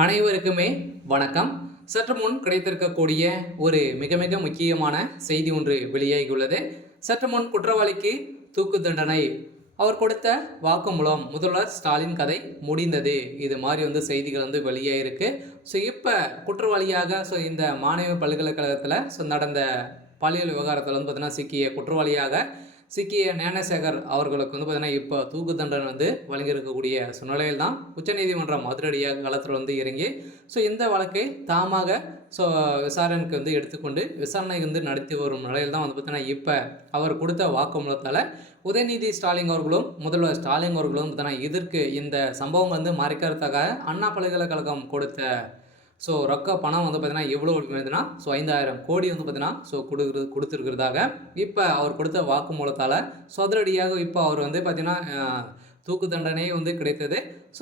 அனைவருக்குமே வணக்கம். சற்று முன் கிடைத்திருக்கக்கூடிய ஒரு மிக மிக முக்கியமான செய்தி ஒன்று வெளியாகியுள்ளது. சற்று முன் குற்றவாளிக்கு தூக்கு தண்டனை, அவர் கொடுத்த வாக்குமூலம், முதல்வர் ஸ்டாலின் கதை முடிந்தது. இது மாதிரி செய்திகள் வெளியாயிருக்கு. ஸோ இப்போ குற்றவாளியாக இந்த மாணவ பல்கலைக்கழகத்தில் நடந்த பாலியல் விவகாரத்தில் பார்த்தீங்கன்னா சிக்கிய குற்றவாளியாக சிக்கிய ஞானசேகர் அவர்களுக்கு பார்த்தீங்கன்னா இப்போ தூக்கு தண்டனை வழங்கியிருக்கக்கூடிய சூழ்நிலையில் தான் உச்சநீதிமன்றம் அதிரடியாக களத்தில் இறங்கி இந்த வழக்கை தாமாக விசாரணைக்கு எடுத்துக்கொண்டு விசாரணை நடத்தி வரும் நிலையில் தான் பார்த்தீங்கன்னா இப்போ அவர் கொடுத்த வாக்குமூலத்தால் உதயநிதி ஸ்டாலின் அவர்களும் முதல்வர் ஸ்டாலின் அவர்களும் பார்த்தீங்கன்னா இதற்கு இந்த சம்பவம் மறைக்கிறதுக்காக அண்ணா பல்கலைக்கழகம் கொடுத்த ரொக்க பணம் பார்த்தீங்கன்னா எவ்வளோ இருந்ததுன்னா 5,000 கோடி பார்த்தீங்கன்னா கொடுத்துருக்கிறதாக இப்போ அவர் கொடுத்த வாக்குமூலத்தால் அதிரடியாக இப்போ அவர் பார்த்தீங்கன்னா தூக்கு தண்டனை கிடைத்தது.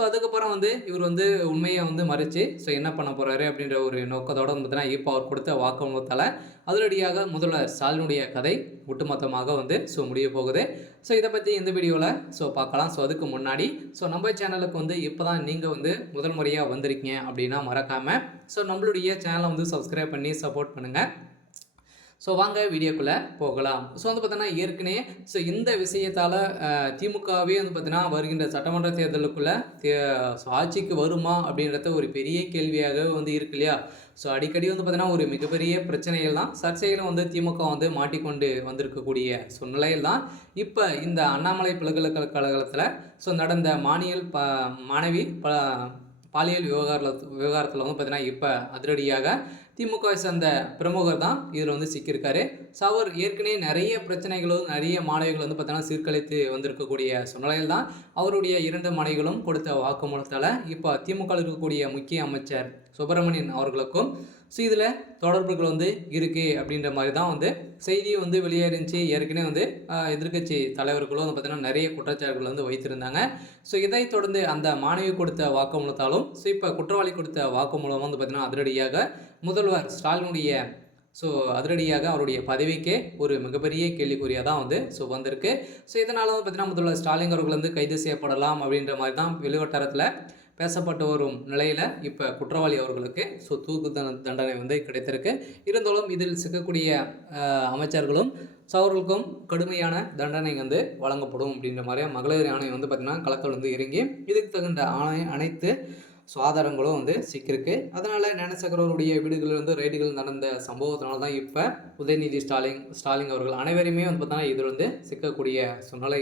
அதுக்கப்புறம் இவர் உண்மையை மறைச்சு என்ன பண்ண போகிறாரு அப்படின்ற ஒரு நோக்கத்தோடு பார்த்தீங்கன்னா இப்போ அவர் கொடுத்த வாக்குமூலத்தால் அதிரடியாக முதல்வர் ஸ்டாலினுடைய கதை ஒட்டுமொத்தமாக முடிய போகுது. இதை பற்றி இந்த வீடியோவில் பார்க்கலாம். அதுக்கு முன்னாடி நம்ம சேனலுக்கு இப்போ தான் நீங்கள் முதல் முறையாக வந்திருக்கீங்க அப்படின்னா மறக்காமல் நம்மளுடைய சேனலை சப்ஸ்கிரைப் பண்ணி சப்போர்ட் பண்ணுங்கள். வாங்க வீடியோக்குள்ளே போகலாம். பார்த்தோன்னா ஏற்கனவே இந்த விஷயத்தால் திமுகவே பார்த்தீங்கன்னா வருகின்ற சட்டமன்ற தேர்தலுக்குள்ளே ஆட்சிக்கு வருமா அப்படின்றத ஒரு பெரிய கேள்வியாக இருக்கு இல்லையா? அடிக்கடி பார்த்தீங்கன்னா ஒரு மிகப்பெரிய பிரச்சனைகள் தான், சர்ச்சைகளும் திமுக மாட்டிக்கொண்டு வந்திருக்கக்கூடிய சூழ்நிலையில் தான் இப்போ இந்த அண்ணாமலை பல்கலைக்கழகத்தில் நடந்த மாணவி பாலியல் விவகாரத்தில் பார்த்தீங்கன்னா இப்போ அதிரடியாக திமுகவை சேர்ந்த பிரமுகர் தான் இதில் சிக்கியிருக்காரு. அவர் ஏற்கனவே நிறைய பிரச்சனைகளும் நிறைய மாணவிகள் பார்த்தீங்கன்னா சீர்கழித்து வந்திருக்கக்கூடிய சூழ்நிலையில் தான் அவருடைய 2 மாணவிகளும் கொடுத்த வாக்குமூலத்தால் இப்போ திமுக இருக்கக்கூடிய முக்கிய அமைச்சர் சுப்பிரமணியன் அவர்களுக்கும் இதில் தொடர்புகள் இருக்குது அப்படின்ற மாதிரி தான் செய்தி வெளியேறிச்சு. ஏற்கனவே எதிர்க்கட்சி தலைவர்களும் பார்த்தீங்கன்னா நிறைய குற்றச்சாட்டுகள் வைத்திருந்தாங்க. இதைத் தொடர்ந்து அந்த மாணவி கொடுத்த வாக்குமூலத்தாலும் இப்போ குற்றவாளி கொடுத்த வாக்குமூலம் பார்த்தீங்கன்னா அதிரடியாக முதல்வர் ஸ்டாலினுடைய அதிரடியாக அவருடைய பதவிக்கே ஒரு மிகப்பெரிய கேள்விக்குறியாக தான் வந்திருக்கு. இதனால் பார்த்தீங்கன்னா முதல்வர் ஸ்டாலின் அவர்கள் கைது செய்யப்படலாம் அப்படின்ற மாதிரி தான் வெளிவட்டாரத்தில் பேசப்பட்டு வரும் நிலையில் இப்போ குற்றவாளி அவர்களுக்கு தூக்கு தண்டனை கிடைத்திருக்கு. இருந்தாலும் இதில் சிக்கக்கூடிய அமைச்சர்களும் அவர்களுக்கும் கடுமையான தண்டனை வழங்கப்படும் அப்படின்ற மாதிரியாக மகளிர் ஆணையம் பார்த்திங்கன்னா களத்தில் இறங்கி இதுக்கு தகுந்த அனைத்து ஆதாரங்களும் சிக்கிருக்கு. அதனால் ஞானசேகர் அவருடைய வீடுகளில் ரைடுகள் நடந்த சம்பவத்தினால தான் இப்போ உதயநிதி ஸ்டாலின் அவர்கள் அனைவருமே பார்த்தீங்கன்னா இதில் சிக்கக்கூடிய சூழ்நிலை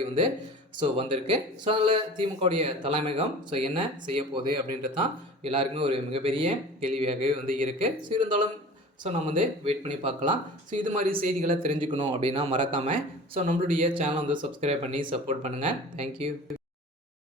வந்திருக்கு. அதனால் திமுகவுடைய தலைமையகம் என்ன செய்ய போகுது அப்படின்றது தான் எல்லாருக்குமே ஒரு மிகப்பெரிய கேள்வியாகவே இருக்குது. இருந்தாலும் நம்ம வெயிட் பண்ணி பார்க்கலாம். இது மாதிரி செய்திகளை தெரிஞ்சுக்கணும் அப்படின்னா மறக்காமல் நம்மளுடைய சேனலை சப்ஸ்கிரைப் பண்ணி சப்போர்ட் பண்ணுங்கள். தேங்க்யூ.